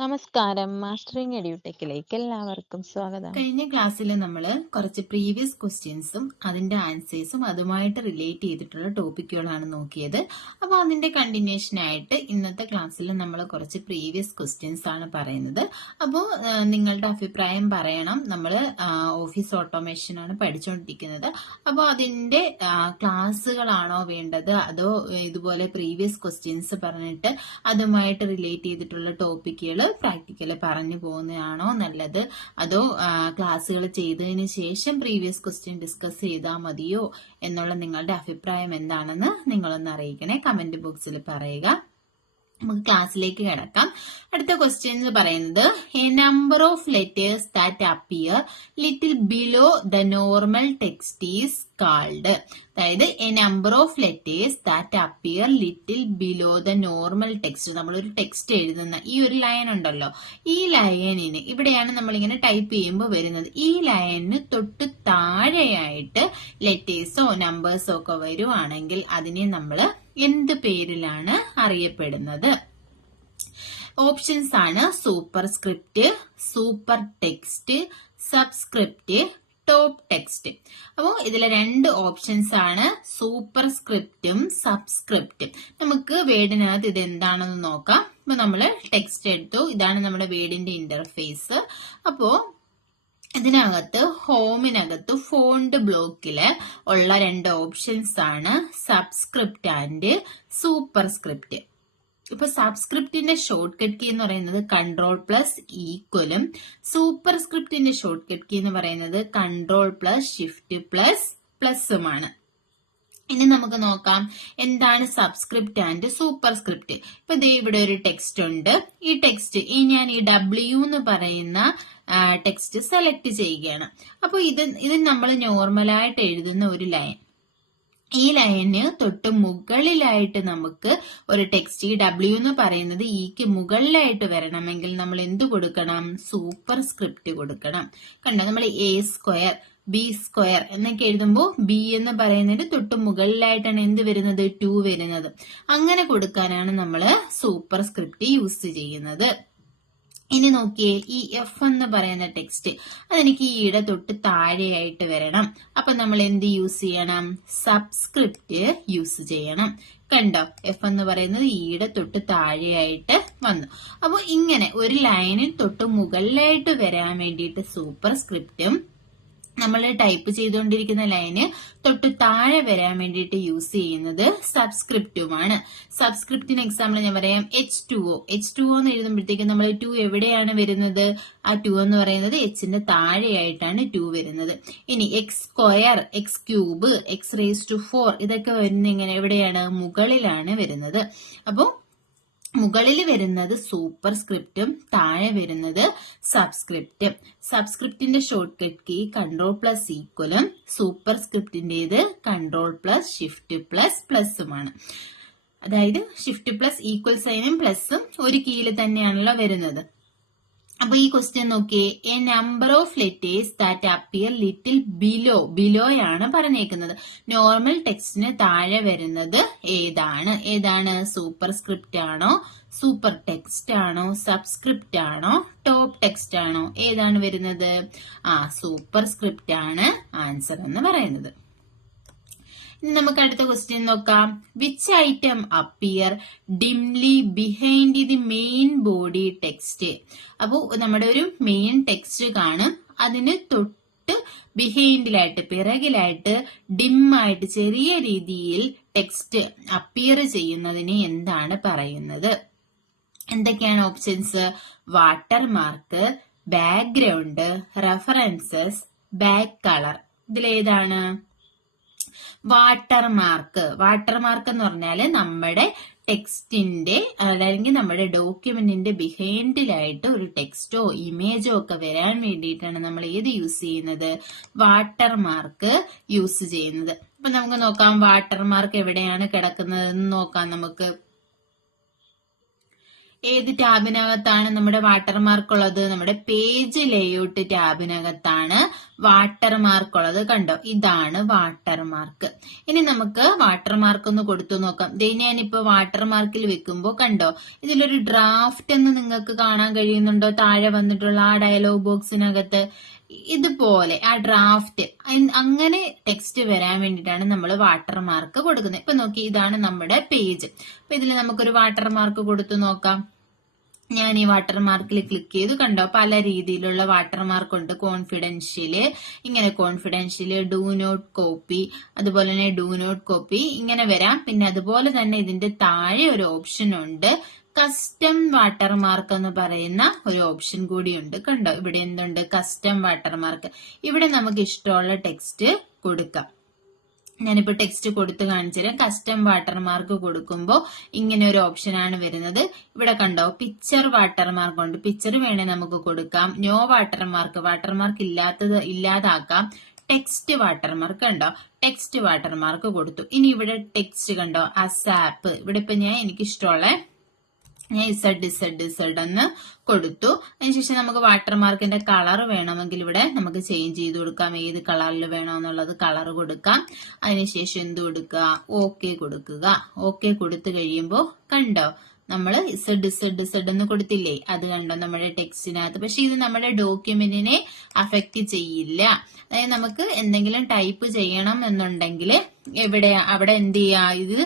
നമസ്കാരം. മാസ്റ്ററിങ് എഡ്യൂടെക്കിലേക്ക് എല്ലാവർക്കും സ്വാഗതം. കഴിഞ്ഞ ക്ലാസ്സിൽ നമ്മൾ കുറച്ച് പ്രീവിയസ് ക്വസ്റ്റ്യൻസും അതിന്റെ ആൻസേഴ്സും അതുമായിട്ട് റിലേറ്റ് ചെയ്തിട്ടുള്ള ടോപ്പിക്കുകളാണ് നോക്കിയത്. അപ്പോൾ അതിന്റെ കണ്ടിന്യൂഷൻ ആയിട്ട് ഇന്നത്തെ ക്ലാസ്സിൽ നമ്മൾ കുറച്ച് പ്രീവിയസ് ക്വസ്റ്റ്യൻസ് ആണ് പറയുന്നത്. അപ്പോൾ നിങ്ങളുടെ അഭിപ്രായം പറയണം. നമ്മൾ ഓഫീസ് ഓട്ടോമേഷൻ ആണ് പഠിച്ചുകൊണ്ടിരിക്കുന്നത്. അപ്പോൾ അതിന്റെ ക്ലാസ്സുകളാണോ വേണ്ടത്, അതോ ഇതുപോലെ പ്രീവിയസ് ക്വസ്റ്റ്യൻസ് പറഞ്ഞിട്ട് അതുമായിട്ട് റിലേറ്റ് ചെയ്തിട്ടുള്ള ടോപ്പിക്കുകൾ പ്രാക്ടിക്കല് പറഞ്ഞു പോകുന്നതാണോ നല്ലത്, അതോ ക്ലാസ്സുകൾ ചെയ്തതിന് ശേഷം പ്രീവിയസ് ക്വസ്റ്റ്യൻ ഡിസ്കസ് ചെയ്താൽ മതിയോ എന്നുള്ള നിങ്ങളുടെ അഭിപ്രായം എന്താണെന്ന് നിങ്ങളൊന്ന് അറിയിക്കണേ. കമന്റ് ബോക്സിൽ പറയുക. നമുക്ക് ക്ലാസ്സിലേക്ക് കിടക്കാം. അടുത്ത ക്വസ്റ്റ്യൻ പറയുന്നത് a number of letters that appear little below the normal text is called. അതായത് a number of letters that appear little below the normal text. നമ്മളൊരു ടെക്സ്റ്റ് എഴുതുന്ന ഈ ഒരു ലൈൻ ഉണ്ടല്ലോ, ഈ ലൈനിന് ഇവിടെയാണ് നമ്മളിങ്ങനെ ടൈപ്പ് ചെയ്യുമ്പോൾ വരുന്നത്. ഈ ലൈനിന് തൊട്ട് താഴെയായിട്ട് ലെറ്റേഴ്സോ നമ്പേഴ്സോ ഒക്കെ വരുവാണെങ്കിൽ അതിനെ നമ്മൾ എന്ത് പേരിലാണ് അറിയപ്പെടുന്നത്? ഓപ്ഷൻസ് ആണ് super script, super text, subscript, top text. അപ്പോൾ ഇതിലെ രണ്ട് ഓപ്ഷൻസ് ആണ് സൂപ്പർ സ്ക്രിപ്റ്റും സബ്സ്ക്രിപ്റ്റും. നമുക്ക് വേർഡിനകത്ത് ഇത് എന്താണെന്ന് നോക്കാം. അപ്പൊ നമ്മൾ ടെക്സ്റ്റ് എടുത്തു. ഇതാണ് നമ്മുടെ വേർഡിന്റെ ഇന്റർഫേസ്. അപ്പോ ഇതിനകത്ത് ഹോമിനകത്ത് ഫോണ്ട് ബ്ലോക്കില് ഉള്ള രണ്ട് ഓപ്ഷൻസ് ആണ് സബ്സ്ക്രിപ്റ്റ് ആൻഡ് സൂപ്പർ സ്ക്രിപ്റ്റ്. ഇപ്പൊ സബ്സ്ക്രിപ്റ്റിന്റെ ഷോർട്ട് കട്ട് കീ എന്ന് പറയുന്നത് കൺട്രോൾ പ്ലസ് ഈക്വലും സൂപ്പർ സ്ക്രിപ്റ്റിന്റെ ഷോർട്ട് കട്ട് കീ എന്ന് പറയുന്നത് കൺട്രോൾ പ്ലസ് ഷിഫ്റ്റ് പ്ലസ് പ്ലസുമാണ്. ഇനി നമുക്ക് നോക്കാം എന്താണ് സബ്സ്ക്രിപ്റ്റ് ആൻഡ് സൂപ്പർ സ്ക്രിപ്റ്റ്. ഇപ്പൊ ദേ ഇവിടെ ഒരു ടെക്സ്റ്റ് ഉണ്ട്. ഈ ടെക്സ്റ്റ് ഞാൻ ഈ W എന്ന് പറയുന്ന ടെക്സ്റ്റ് സെലക്ട് ചെയ്യുകയാണ്. അപ്പൊ ഇത് നമ്മൾ നോർമലായിട്ട് എഴുതുന്ന ഒരു ലൈൻ. ഈ ലൈന് തൊട്ട് മുകളിലായിട്ട് നമുക്ക് ഒരു ടെക്സ്റ്റ്, ഈ W എന്ന് പറയുന്നത് ഈക്ക് മുകളിലായിട്ട് വരണമെങ്കിൽ നമ്മൾ എന്ത് കൊടുക്കണം? സൂപ്പർ സ്ക്രിപ്റ്റ് കൊടുക്കണം. കണ്ടോ, നമ്മൾ A സ്ക്വയർ B സ്ക്വയർ എന്നൊക്കെ എഴുതുമ്പോൾ B എന്ന് പറയുന്നതിന് തൊട്ട് മുകളിലായിട്ടാണ് എന്ത് വരുന്നത്? 2 വരുന്നത്. അങ്ങനെ കൊടുക്കാനാണ് നമ്മൾ സൂപ്പർ സ്ക്രിപ്റ്റ് യൂസ് ചെയ്യുന്നത്. ഇനി നോക്കിയേ, ഈ F എന്ന് പറയുന്ന ടെക്സ്റ്റ് അതെനിക്ക് ഈയുടെ തൊട്ട് താഴെയായിട്ട് വരണം. അപ്പൊ നമ്മൾ എന്ത് യൂസ് ചെയ്യണം? സബ്സ്ക്രിപ്റ്റ് യൂസ് ചെയ്യണം. കണ്ടോ, F എന്ന് പറയുന്നത് ഈയുടെ തൊട്ട് താഴെയായിട്ട് വന്നു. അപ്പൊ ഇങ്ങനെ ഒരു ലൈനിൽ തൊട്ട് മുകളിലായിട്ട് വരാൻ വേണ്ടിയിട്ട് സൂപ്പർ സ്ക്രിപ്റ്റും നമ്മൾ ടൈപ്പ് ചെയ്തുകൊണ്ടിരിക്കുന്ന ലൈന് തൊട്ട് താഴെ വരാൻ വേണ്ടിയിട്ട് യൂസ് ചെയ്യുന്നത് സബ്സ്ക്രിപ്റ്റുമാണ്. സബ്സ്ക്രിപ്റ്റിന് എക്സാമ്പിൾ ഞാൻ പറയാം. H2O എന്ന് എഴുതുമ്പോഴത്തേക്കും നമ്മൾ 2 എവിടെയാണ് വരുന്നത്? ആ 2 എന്ന് പറയുന്നത് Hന്റെ താഴെയായിട്ടാണ് 2 വരുന്നത്. ഇനി X square, X cube, X⁴ ഇതൊക്കെ വരുന്ന ഇങ്ങനെ എവിടെയാണ്? മുകളിലാണ് വരുന്നത്. അപ്പോ മുകളിൽ വരുന്നത് സൂപ്പർ സ്ക്രിപ്റ്റും താഴെ വരുന്നത് സബ്സ്ക്രിപ്റ്റും. സബ്സ്ക്രിപ്റ്റിന്റെ shortcut key control plus ഈക്വലും സൂപ്പർ സ്ക്രിപ്റ്റിന്റേത് കൺട്രോൾ പ്ലസ് ഷിഫ്റ്റ് പ്ലസ് പ്ലസുമാണ്. അതായത് ഷിഫ്റ്റ് പ്ലസ് ഈക്വൽ സൈനും പ്ലസും ഒരു കീയിൽ തന്നെയാണല്ലോ വരുന്നത്. അപ്പൊ ഈ ക്വസ്റ്റ്യൻ നോക്കിയേ, a number of letters that appear little ബിലോയാണ് പറഞ്ഞേക്കുന്നത്. നോർമൽ ടെക്സ്റ്റിന് താഴെ വരുന്നത് ഏതാണ്? സൂപ്പർ സ്ക്രിപ്റ്റ് ആണോ, സൂപ്പർ ടെക്സ്റ്റ് ആണോ, സബ്സ്ക്രിപ്റ്റ് ആണോ, ടോപ്പ് ടെക്സ്റ്റ് ആണോ? ഏതാണ് വരുന്നത്? സൂപ്പർ സ്ക്രിപ്റ്റ് ആണ് ആൻസർ എന്ന് പറയുന്നത്. ഇനി നമുക്ക് അടുത്ത ക്വസ്റ്റ്യൻ നോക്കാം. Which item appear dimly behind the main body text. അപ്പോ നമ്മുടെ ഒരു മെയിൻ ടെക്സ്റ്റ് കാണും, അതിന് തൊട്ട് ബിഹൈൻഡിലായിട്ട് പിറകിലായിട്ട് ഡിമ്മായിട്ട് ചെറിയ രീതിയിൽ ടെക്സ്റ്റ് അപ്പിയർ ചെയ്യുന്നതിന് എന്താണ് പറയുന്നത്? എന്തൊക്കെയാണ് options? Watermark, background, references, back colour. ഇതിലേതാണ്? വാട്ടർമാർക്ക് എന്ന് പറഞ്ഞാല് നമ്മുടെ ടെക്സ്റ്റിന്റെ അല്ലെങ്കിൽ നമ്മുടെ ഡോക്യുമെന്റിന്റെ ബിഹൈൻഡിലായിട്ട് ഒരു ടെക്സ്റ്റോ ഇമേജോ ഒക്കെ വരാൻ വേണ്ടിയിട്ടാണ് നമ്മൾ ഏത് യൂസ് ചെയ്യുന്നത്? വാട്ടർമാർക്ക് യൂസ് ചെയ്യുന്നത്. അപ്പൊ നമുക്ക് നോക്കാം വാട്ടർമാർക്ക് എവിടെയാണ് കിടക്കുന്നതെന്ന് നോക്കാം. നമുക്ക് ഏത് ടാബിനകത്താണ് നമ്മുടെ വാട്ടർമാർക്ക് ഉള്ളത്? നമ്മുടെ പേജ് ലേഔട്ട് ടാബിനകത്താണ് വാട്ടർമാർക്ക് ഉള്ളത്. കണ്ടോ, ഇതാണ് വാട്ടർമാർക്ക്. ഇനി നമുക്ക് വാട്ടർമാർക്ക് ഒന്ന് കൊടുത്തു നോക്കാം. ദേ ഞാനിപ്പോ വാട്ടർമാർക്കിൽ വെക്കുമ്പോ കണ്ടോ, ഇതിലൊരു ഡ്രാഫ്റ്റ് എന്ന് നിങ്ങൾക്ക് കാണാൻ കഴിയുന്നുണ്ടോ? താഴെ വന്നിട്ടുള്ള ആ ഡയലോഗ് ബോക്സിനകത്ത് ഇതുപോലെ ആ ഡ്രാഫ്റ്റ്, അങ്ങനെ ടെക്സ്റ്റ് വരാൻ വേണ്ടിയിട്ടാണ് നമ്മൾ വാട്ടർമാർക്ക് കൊടുക്കുന്നത്. ഇപ്പൊ നോക്കി, ഇതാണ് നമ്മുടെ പേജ്. അപ്പൊ ഇതിൽ നമുക്കൊരു വാട്ടർമാർക്ക് കൊടുത്തു നോക്കാം. ഞാൻ ഈ വാട്ടർമാർക്കിൽ ക്ലിക്ക് ചെയ്തു. കണ്ടോ, പല രീതിയിലുള്ള വാട്ടർമാർക്ക് ഉണ്ട്. കോൺഫിഡൻഷ്യല്, ഇങ്ങനെ കോൺഫിഡൻഷ്യല്, ഡു നോട്ട് കോപ്പി, അതുപോലെ തന്നെ ഡു നോട്ട് കോപ്പി, ഇങ്ങനെ വരാം. പിന്നെ അതുപോലെ തന്നെ ഇതിന്റെ താഴെ ഒരു ഓപ്ഷൻ ഉണ്ട്, കസ്റ്റം വാട്ടർമാർക്ക് എന്ന് പറയുന്ന ഒരു ഓപ്ഷൻ കൂടിയുണ്ട്. കണ്ടോ, ഇവിടെ എന്തുണ്ട്? Custom watermark. ഇവിടെ നമുക്ക് ഇഷ്ടമുള്ള ടെക്സ്റ്റ് കൊടുക്കാം. ഞാനിപ്പോ ടെക്സ്റ്റ് കൊടുത്ത് കാണിച്ചുതരാം. കസ്റ്റം വാട്ടർമാർക്ക് കൊടുക്കുമ്പോൾ ഇങ്ങനെ ഒരു ഓപ്ഷനാണ് വരുന്നത്. ഇവിടെ കണ്ടോ, പിക്ചർ വാട്ടർമാർക്ക് ഉണ്ട്. പിക്ചർ വേണേ നമുക്ക് കൊടുക്കാം. നോ വാട്ടർമാർക്ക്, വാട്ടർമാർക്ക് ഇല്ലാതാക്കാം. ടെക്സ്റ്റ് വാട്ടർമാർക്ക് കണ്ടോ, ടെക്സ്റ്റ് വാട്ടർമാർക്ക് കൊടുത്തു. ഇനി ഇവിടെ ടെക്സ്റ്റ് കണ്ടോ, അസാപ്പ്. ഇവിടെ ഇപ്പൊ എനിക്ക് ഇഷ്ടമുള്ള ഇസഡ് എന്ന് കൊടുത്തു. അതിനുശേഷം നമുക്ക് വാട്ടർമാർക്കിന്റെ കളർ വേണമെങ്കിൽ ഇവിടെ നമുക്ക് ചേഞ്ച് ചെയ്ത് കൊടുക്കാം. ഏത് കളറിൽ വേണമെന്നുള്ളത് കളർ കൊടുക്കാം. അതിനുശേഷം എന്ത് കൊടുക്കുക? ഓക്കെ കൊടുക്കുക. ഓക്കെ കൊടുത്തു കഴിയുമ്പോൾ കണ്ടോ, നമ്മൾ ഇസഡ് എന്ന് കൊടുത്തില്ലേ, അത് കണ്ടോ നമ്മുടെ ടെക്സ്റ്റിനകത്ത്. പക്ഷെ ഇത് നമ്മുടെ ഡോക്യുമെന്റിനെ അഫക്റ്റ് ചെയ്യില്ല. അതായത് നമുക്ക് എന്തെങ്കിലും ടൈപ്പ് ചെയ്യണം എന്നുണ്ടെങ്കിൽ അവിടെ എന്ത് ചെയ്യാ, ഇത്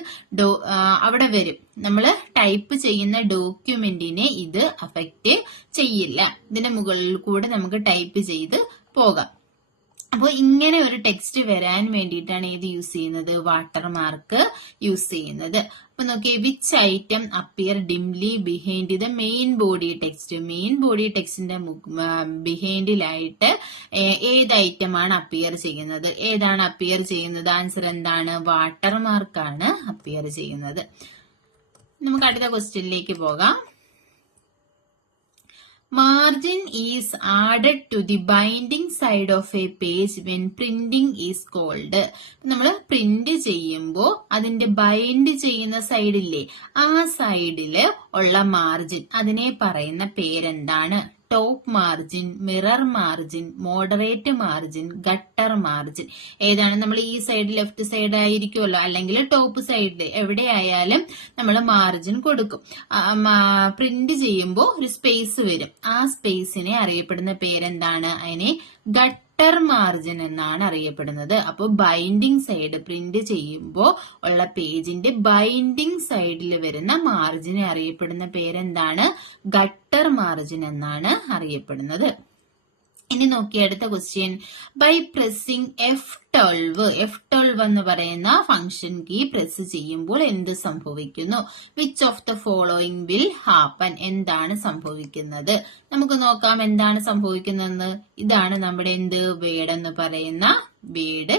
അവിടെ വരും. നമ്മൾ ടൈപ്പ് ചെയ്യുന്ന ഡോക്യുമെന്റിനെ ഇത് അഫക്റ്റ് ചെയ്യില്ല. ഇതിന്റെ മുകളിൽ കൂടെ നമുക്ക് ടൈപ്പ് ചെയ്ത് പോകാം. അപ്പോൾ ഇങ്ങനെ ഒരു ടെക്സ്റ്റ് വരാൻ വേണ്ടിയിട്ടാണ് ഇത് യൂസ് ചെയ്യുന്നത്, വാട്ടർമാർക്ക് യൂസ് ചെയ്യുന്നത്. അപ്പൊ നോക്കിയേ, which item appear dimly behind the main body text. Main body ടെക്സ്റ്റിന്റെ ബിഹൈൻഡിലായിട്ട് ഏത് ഐറ്റമാണ് അപ്പിയർ ചെയ്യുന്നത്? ഏതാണ് അപ്പിയർ ചെയ്യുന്നത്? ആൻസർ എന്താണ്? വാട്ടർമാർക്കാണ് അപ്പിയർ ചെയ്യുന്നത്. നമുക്ക് അടുത്ത ക്വസ്റ്റ്യനിലേക്ക് പോകാം. Margin is added to the binding side of a page when printing is called. നമ്മൾ പ്രിന്റ് ചെയ്യുമ്പോൾ അതിന്റെ ബൈൻഡ് ചെയ്യുന്ന സൈഡില്ലേ, ആ സൈഡില് ഉള്ള മാർജിൻ, അതിനെ പറയുന്ന പേരെന്താണ്? Top margin, mirror margin, moderate margin, gutter margin. ഏതാണ്? നമ്മൾ ഈ സൈഡ് ലെഫ്റ്റ് സൈഡ് ആയിരിക്കുമല്ലോ, അല്ലെങ്കിൽ ടോപ്പ് സൈഡിൽ എവിടെയായാലും നമ്മൾ മാർജിൻ കൊടുക്കും. പ്രിന്റ് ചെയ്യുമ്പോൾ ഒരു സ്പേസ് വരും. ആ സ്പേസിനെ അറിയപ്പെടുന്ന പേരെന്താണ്? അതിനെ ഗട്ടർ മാർജിൻ എന്നാണ് അറിയപ്പെടുന്നത്. അപ്പോൾ ബൈൻഡിങ് സൈഡ്, പ്രിന്റ് ചെയ്യുമ്പോൾ ഉള്ള പേജിന്റെ ബൈൻഡിങ് സൈഡിൽ വരുന്ന മാർജിനെ അറിയപ്പെടുന്ന പേരെന്താണ്? ഗട്ടർ മാർജിൻ എന്നാണ് അറിയപ്പെടുന്നത്. ഇനി നോക്കി അടുത്ത ക്വസ്റ്റ്യൻ. ബൈ പ്രസ്സിംഗ് F12 എന്ന് പറയുന്ന ഫംഗ്ഷൻ കീ പ്രസ് ചെയ്യുമ്പോൾ എന്ത് സംഭവിക്കുന്നു? Which of the following will happen? എന്താണ് സംഭവിക്കുന്നത്? നമുക്ക് നോക്കാം എന്താണ് സംഭവിക്കുന്നതെന്ന്. ഇതാണ് നമ്മുടെ എന്ത് വേഡ് എന്ന് പറയുന്ന വേഡ്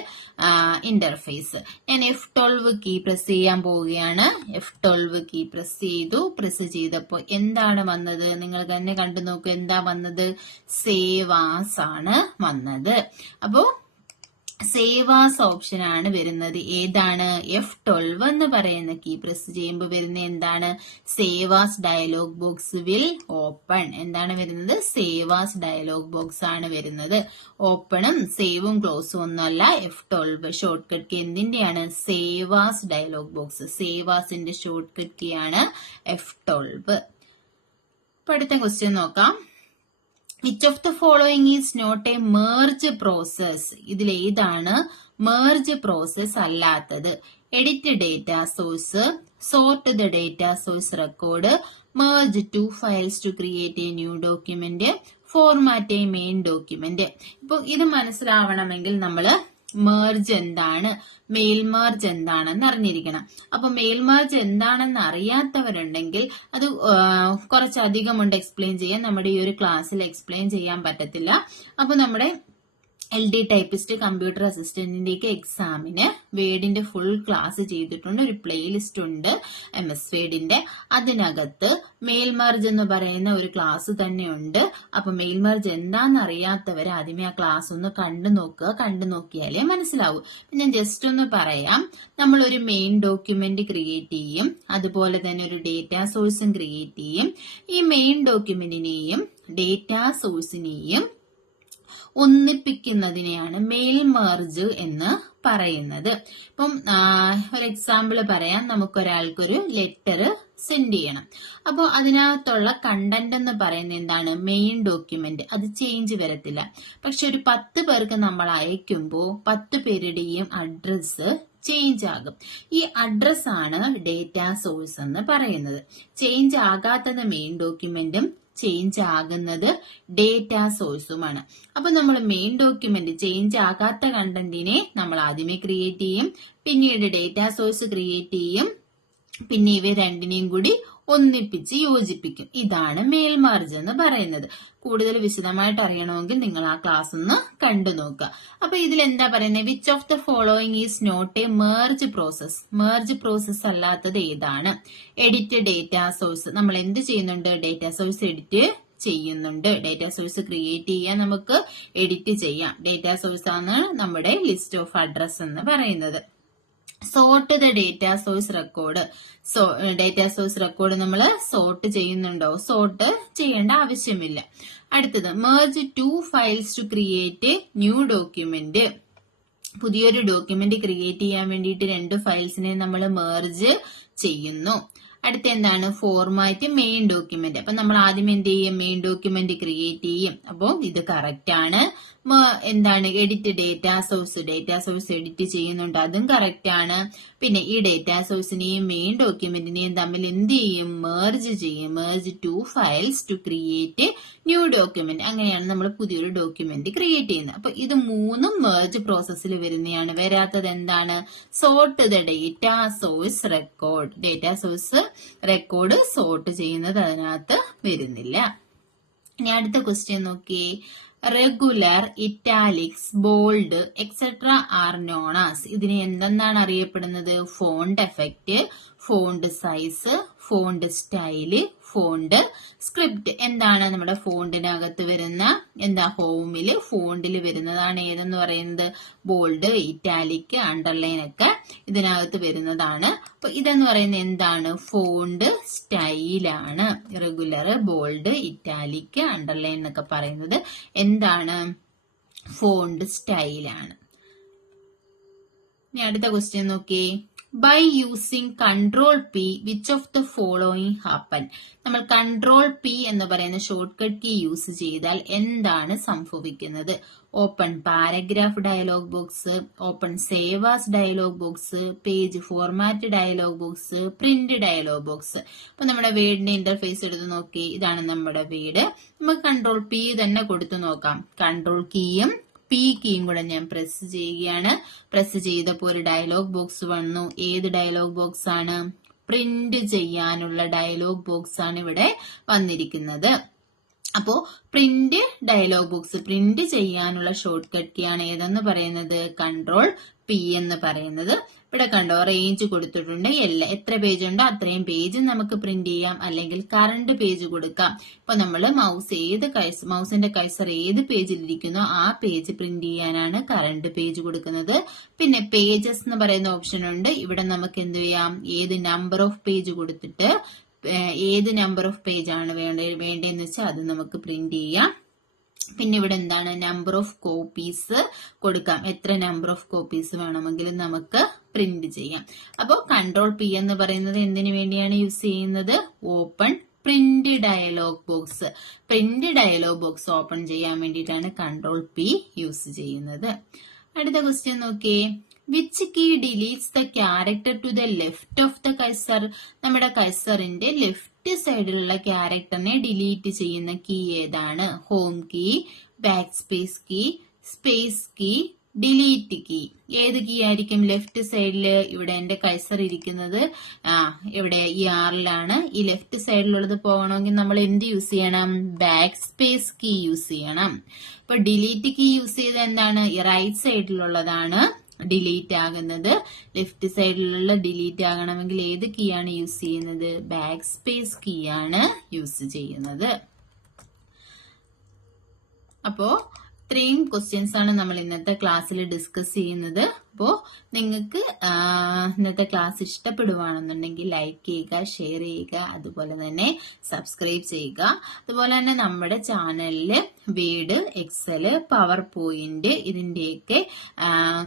ഇന്റർഫേസ്. ഞാൻ F12 കീ പ്രസ് ചെയ്യാൻ പോവുകയാണ്. F12 കീ പ്രസ് ചെയ്തു. പ്രസ് ചെയ്തപ്പോൾ എന്താണ് വന്നത്? നിങ്ങൾ തന്നെ കണ്ടു നോക്കൂ. എന്താ വന്നത്? സേവ് ആസ് ആണ് വന്നത്. അപ്പോ സേവ് ആസ് ഓപ്ഷൻ ആണ് വരുന്നത്. ഏതാണ്? F12 എന്ന് പറയുന്ന കീ പ്രസ് ചെയ്യുമ്പോൾ വരുന്ന എന്താണ്? Save as dialog box will open. എന്താണ് വരുന്നത്? സേവ് ആസ് ഡയലോഗ് ബോക്സ് ആണ് വരുന്നത്. ഓപ്പണും സേവും ക്ലോസും ഒന്നുമല്ല. F12 ഷോർട്ട് കട്ട് കീ എന്തിന്റെയാണ്? Save as dialog box. Save ആസിന്റെ ഷോർട്ട് കട്ട് കീ ആണ് F12. ഇപ്പൊ അടുത്ത ക്വസ്റ്റ്യൻ നോക്കാം. Which of the following is not a merge process? ഇതിൽ ഏതാണ് മെർജ് പ്രോസസ് അല്ലാത്തത്? Edit data source, sort the data source record, merge two files to create a new document, format a main document. ഇപ്പൊ ഇത് മനസ്സിലാവണമെങ്കിൽ നമ്മള് merge എന്താണ്, mail merge എന്താണെന്ന് അറിഞ്ഞിരിക്കണം. അപ്പൊ മെയിൽ മെർജ് എന്താണെന്ന് അറിയാത്തവരുണ്ടെങ്കിൽ അത് കുറച്ചധികം ഉണ്ട് എക്സ്പ്ലെയിൻ ചെയ്യാൻ. നമ്മുടെ ഈ ഒരു ക്ലാസ്സിൽ എക്സ്പ്ലെയിൻ ചെയ്യാൻ പറ്റത്തില്ല. അപ്പൊ നമ്മുടെ LD ടൈപ്പിസ്റ്റ് കമ്പ്യൂട്ടർ അസിസ്റ്റന്റിന്റെയൊക്കെ എക്സാമിന് വേർഡിന്റെ ഫുൾ ക്ലാസ് ചെയ്തിട്ടുണ്ട്. ഒരു പ്ലേലിസ്റ്റ് ഉണ്ട് MS വേർഡിന്റെ. അതിനകത്ത് മെയിൽ മെർജ് എന്ന് പറയുന്ന ഒരു ക്ലാസ് തന്നെ ഉണ്ട്. അപ്പൊ മെയിൽ മെർജ് എന്താണെന്ന് അറിയാത്തവർ ആദ്യമേ ആ ക്ലാസ് ഒന്ന് കണ്ടു നോക്കുക. കണ്ടു നോക്കിയാലേ മനസ്സിലാവൂ. ഞാൻ ജസ്റ്റ് ഒന്ന് പറയാം. നമ്മൾ ഒരു മെയിൻ ഡോക്യുമെന്റ് ക്രിയേറ്റ് ചെയ്യും, അതുപോലെ തന്നെ ഒരു ഡേറ്റാ സോഴ്സും ക്രിയേറ്റ് ചെയ്യും. ഈ മെയിൻ ഡോക്യുമെന്റിനെയും ഡേറ്റാ സോഴ്സിനെയും ഒന്നിപ്പിക്കുന്നതിനെയാണ് മെയിൽ മെർജ് എന്ന് പറയുന്നത്. ഇപ്പം ഒരു എക്സാമ്പിൾ പറയാം. നമുക്കൊരാൾക്കൊരു ലെറ്റർ സെൻഡ് ചെയ്യണം. അപ്പോൾ അതിനകത്തുള്ള കണ്ടന്റ് എന്ന് പറയുന്നത് എന്താണ്? Main document. അത് ചേഞ്ച് വരത്തില്ല. പക്ഷെ ഒരു 10 പേർക്ക് നമ്മൾ അയക്കുമ്പോൾ 10 പേരുടെയും അഡ്രസ്സ് ചേഞ്ച് ആകും. ഈ അഡ്രസ് ആണ് ഡേറ്റാ സോഴ്സ് എന്ന് പറയുന്നത്. ചേഞ്ച് ആകാത്തത് മെയിൻ ഡോക്യുമെന്റും ചേഞ്ച് ആകുന്നത് ഡേറ്റാ സോഴ്സുമാണ്. അപ്പൊ നമ്മൾ മെയിൻ ഡോക്യുമെന്റ് ചേഞ്ച് ആകാത്ത കണ്ടന്റിനെ നമ്മൾ ആദ്യമേ ക്രിയേറ്റ് ചെയ്യും, പിന്നീട് ഡേറ്റാ സോഴ്സ് ക്രിയേറ്റ് ചെയ്യും, പിന്നെ ഇവ രണ്ടിനെയും കൂടി ഒന്നിപ്പിച്ച് യോജിപ്പിക്കും. ഇതാണ് മെയിൽ മെർജ് എന്ന് പറയുന്നത്. കൂടുതൽ വിശദമായിട്ട് അറിയണമെങ്കിൽ നിങ്ങൾ ആ ക്ലാസ് ഒന്ന് കണ്ടു നോക്കുക. അപ്പൊ ഇതിൽ എന്താ പറയുന്നത്? Which of the following is not a merge process. Merge process അല്ലാത്തത് ഏതാണ്? Edit data source. നമ്മൾ എന്ത് ചെയ്യുന്നുണ്ട്? ഡേറ്റാ സോഴ്സ് എഡിറ്റ് ചെയ്യുന്നുണ്ട്. ഡേറ്റാ സോഴ്സ് ക്രിയേറ്റ് ചെയ്യാൻ നമുക്ക് എഡിറ്റ് ചെയ്യാം. ഡേറ്റാ സോഴ്സ് ആണ് നമ്മുടെ ലിസ്റ്റ് ഓഫ് അഡ്രസ് എന്ന് പറയുന്നത്. Sort the data source record. Data source record നമ്മൾ സോർട്ട് ചെയ്യുന്നുണ്ടോ? സോർട്ട് ചെയ്യേണ്ട ആവശ്യമില്ല. അടുത്തത് merge 2 files to create new document. പുതിയൊരു ഡോക്യുമെന്റ് ക്രിയേറ്റ് ചെയ്യാൻ വേണ്ടിയിട്ട് 2 ഫയൽസിനെ നമ്മൾ മെർജ് ചെയ്യുന്നു. അടുത്ത എന്താണ്? Format main document. അപ്പൊ നമ്മൾ ആദ്യം എന്ത് ചെയ്യും? മെയിൻ ഡോക്യുമെന്റ് ക്രിയേറ്റ് ചെയ്യും. അപ്പോൾ ഇത് കറക്റ്റ് ആണ്. എന്താണ്? Edit data source. Data source edit ചെയ്യുന്നുണ്ട്, അതും കറക്റ്റ് ആണ്. പിന്നെ ഈ ഡേറ്റാ സോഴ്സിനെയും മെയിൻ ഡോക്യുമെന്റിനെയും തമ്മിൽ എന്ത് ചെയ്യും? മെർജ് ചെയ്യും. Merge 2 files to create new document. അങ്ങനെയാണ് നമ്മൾ പുതിയൊരു ഡോക്യുമെന്റ് ക്രിയേറ്റ് ചെയ്യുന്നത്. അപ്പൊ ഇത് 3ഉം മെർജ് പ്രോസസ്സിൽ വരുന്നതാണ്. വരാത്തത് എന്താണ്? Sort the data source record. Data source record sort ചെയ്യുന്നത് അതിനകത്ത് വരുന്നില്ല. ഇനി അടുത്ത ക്വസ്റ്റ്യൻ നോക്കിയേ. Regular, italics, bold etcetera are known as. ഇതിനെ എന്തെന്നാണ് അറിയപ്പെടുന്നത്? Font effect, font size, font style, font script. എന്താണ്? നമ്മുടെ ഫോണ്ടിനകത്ത് വരുന്ന ഹോമില് ഫോണ്ടിൽ വരുന്നതാണ് ഏതെന്ന് പറയുന്നത്? ബോൾഡ്, ഇറ്റാലിക്, അണ്ടർലൈൻ ഒക്കെ ഇതിനകത്ത് വരുന്നതാണ്. അപ്പൊ ഇതെന്ന് പറയുന്നത് എന്താണ്? ഫോണ്ട് സ്റ്റൈലാണ്. റെഗുലർ, ബോൾഡ്, ഇറ്റാലിക്, അണ്ടർലൈൻ എന്നൊക്കെ പറയുന്നത് എന്താണ്? ഫോണ്ട് സ്റ്റൈലാണ്. ഇനി അടുത്ത ക്വസ്റ്റ്യൻ നോക്കിയേ. By using control P which of the following happen. നമ്മൾ കൺട്രോൾ P എന്ന് പറയുന്ന ഷോർട്ട് കട്ട് കീ യൂസ് ചെയ്താൽ എന്താണ് സംഭവിക്കുന്നത്? Open paragraph dialogue box, open save as dialog box, page format dialogue box, print dialog box. അപ്പൊ നമ്മുടെ വേർഡിന്റെ interface എടുത്ത് നോക്കി. ഇതാണ് നമ്മുടെ വേർഡ്. നമുക്ക് കൺട്രോൾ P തന്നെ കൊടുത്തു നോക്കാം. കൺട്രോൾ കീയും P കീയും കൂടെ ഞാൻ പ്രസ് ചെയ്യുകയാണ്. പ്രസ് ചെയ്തപ്പോൾ ഒരു ഡയലോഗ് ബോക്സ് വന്നു. ഏത് ഡയലോഗ് ബോക്സ് ആണ്? പ്രിന്റ് ചെയ്യാനുള്ള ഡയലോഗ് ബോക്സ് ആണ് ഇവിടെ വന്നിരിക്കുന്നത്. അപ്പോ പ്രിന്റ് ഡയലോഗ് ബോക്സ്, പ്രിന്റ് ചെയ്യാനുള്ള ഷോർട്ട് കട്ട് കീ ആണ് ഏതെന്ന് പറയുന്നത്? കൺട്രോൾ P എന്ന് പറയുന്നത്. ഇവിടെ കണ്ടോ, റേഞ്ച് കൊടുത്തിട്ടുണ്ട്. എത്ര പേജ് ഉണ്ടോ അത്രയും പേജ് നമുക്ക് പ്രിന്റ് ചെയ്യാം, അല്ലെങ്കിൽ കറണ്ട് പേജ് കൊടുക്കാം. ഇപ്പൊ നമ്മൾ മൗസിന്റെ കൈസർ ഏത് പേജിലിരിക്കുന്നോ ആ പേജ് പ്രിന്റ് ചെയ്യാനാണ് കറണ്ട് പേജ് കൊടുക്കുന്നത്. പിന്നെ പേജസ് എന്ന് പറയുന്ന ഓപ്ഷൻ ഉണ്ട്. ഇവിടെ നമുക്ക് എന്ത് ചെയ്യാം? ഏത് നമ്പർ ഓഫ് പേജ് കൊടുത്തിട്ട് ഏത് നമ്പർ ഓഫ് പേജ് ആണ് വേണ്ടതെന്ന് വെച്ചാൽ അത് നമുക്ക് പ്രിന്റ് ചെയ്യാം. പിന്നെ ഇവിടെ എന്താണ്? നമ്പർ ഓഫ് കോപ്പീസ് കൊടുക്കാം. എത്ര നമ്പർ ഓഫ് കോപ്പീസ് വേണമെങ്കിലും നമുക്ക് പ്രിന്റ് ചെയ്യാം. അപ്പോൾ കൺട്രോൾ P എന്ന് പറയുന്നത് എന്തിനു വേണ്ടിയാണ് യൂസ് ചെയ്യുന്നത്? Open print dialog box. Print dialog box open ചെയ്യാൻ വേണ്ടിയിട്ടാണ് കൺട്രോൾ P യൂസ് ചെയ്യുന്നത്. അടുത്ത ക്വസ്റ്റ്യൻ നോക്കിയേ. Which key deletes the character to the left of the cursor. നമ്മുടെ കൈസറിന്റെ ലെഫ്റ്റ് സൈഡിലുള്ള ക്യാരക്ടറിനെ ഡിലീറ്റ് ചെയ്യുന്ന കീ ഏതാണ്? Home key, backspace key, space key, delete key. ഏത് കീ ആയിരിക്കും? ലെഫ്റ്റ് സൈഡിൽ ഇവിടെ എന്റെ കഴ്സർ ഇരിക്കുന്നത് ഇവിടെ ഈ ആറിലാണ്. ഈ ലെഫ്റ്റ് സൈഡിലുള്ളത് പോകണമെങ്കിൽ നമ്മൾ എന്ത് യൂസ് ചെയ്യണം? ബാക്ക് സ്പേസ് കീ യൂസ് ചെയ്യണം. അപ്പൊ ഡിലീറ്റ് കീ യൂസ് ചെയ്ത് എന്താണ്? ഈ റൈറ്റ് സൈഡിലുള്ളതാണ് ഡിലീറ്റ് ആകുന്നത്. ലെഫ്റ്റ് സൈഡിലുള്ള ഡിലീറ്റ് ആകണമെങ്കിൽ ഏത് കീ ആണ് യൂസ് ചെയ്യുന്നത്? ബാക്ക് സ്പേസ് കീ ആണ് യൂസ് ചെയ്യുന്നത്. അപ്പോ ഇത്രയും ക്വസ്റ്റ്യൻസ് ആണ് നമ്മൾ ഇന്നത്തെ ക്ലാസ്സിൽ ഡിസ്കസ് ചെയ്യുന്നത്. അപ്പോ നിങ്ങൾക്ക് ഇന്നത്തെ ക്ലാസ് ഇഷ്ടപ്പെടുവാണെന്നുണ്ടെങ്കിൽ ലൈക്ക് ചെയ്യുക, ഷെയർ ചെയ്യുക, അതുപോലെ തന്നെ സബ്സ്ക്രൈബ് ചെയ്യുക. അതുപോലെ തന്നെ നമ്മുടെ ചാനലില് വേഡ്, എക്സല്, പവർ പോയിന്റ് ഇതിന്റെയൊക്കെ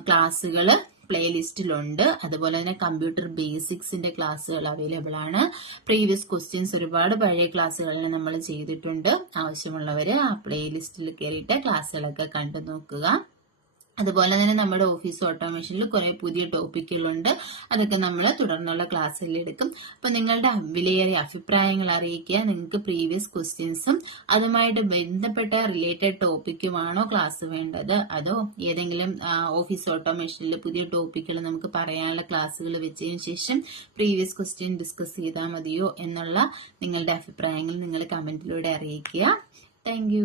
ക്ലാസ്സുകൾ പ്ലേലിസ്റ്റിലുണ്ട്. അതുപോലെ തന്നെ കമ്പ്യൂട്ടർ ബേസിക്സിന്റെ ക്ലാസ്സുകൾ അവൈലബിൾ ആണ്. പ്രീവിയസ് ക്വസ്റ്റ്യൻസ് ഒരുപാട് പഴയ ക്ലാസ്സുകളിൽ നമ്മൾ ചെയ്തിട്ടുണ്ട്. ആവശ്യമുള്ളവര് ആ പ്ലേലിസ്റ്റിൽ കയറിയിട്ട് ക്ലാസ്സുകളൊക്കെ കണ്ടു നോക്കുക. അതുപോലെ തന്നെ നമ്മുടെ ഓഫീസ് ഓട്ടോമേഷനിൽ കുറെ പുതിയ ടോപ്പിക്കുകളുണ്ട്. അതൊക്കെ നമ്മൾ തുടർന്നുള്ള ക്ലാസ്സിൽ എടുക്കും. അപ്പൊ നിങ്ങളുടെ വിലയേറിയ അഭിപ്രായങ്ങൾ അറിയിക്കുക. നിങ്ങൾക്ക് പ്രീവിയസ് ക്വസ്റ്റ്യൻസും അതുമായിട്ട് ബന്ധപ്പെട്ട റിലേറ്റഡ് ടോപ്പിക്കുമാണോ ക്ലാസ് വേണ്ടത്, അതോ ഏതെങ്കിലും ഓഫീസ് ഓട്ടോമേഷനിൽ പുതിയ ടോപ്പിക്കുകൾ നമുക്ക് പറയാനുള്ള ക്ലാസ്സുകൾ വെച്ചതിന് ശേഷം പ്രീവിയസ് ക്വസ്റ്റ്യൻ ഡിസ്കസ് ചെയ്താൽ മതിയോ എന്നുള്ള നിങ്ങളുടെ അഭിപ്രായങ്ങൾ നിങ്ങൾ കമന്റിലൂടെ അറിയിക്കുക. താങ്ക്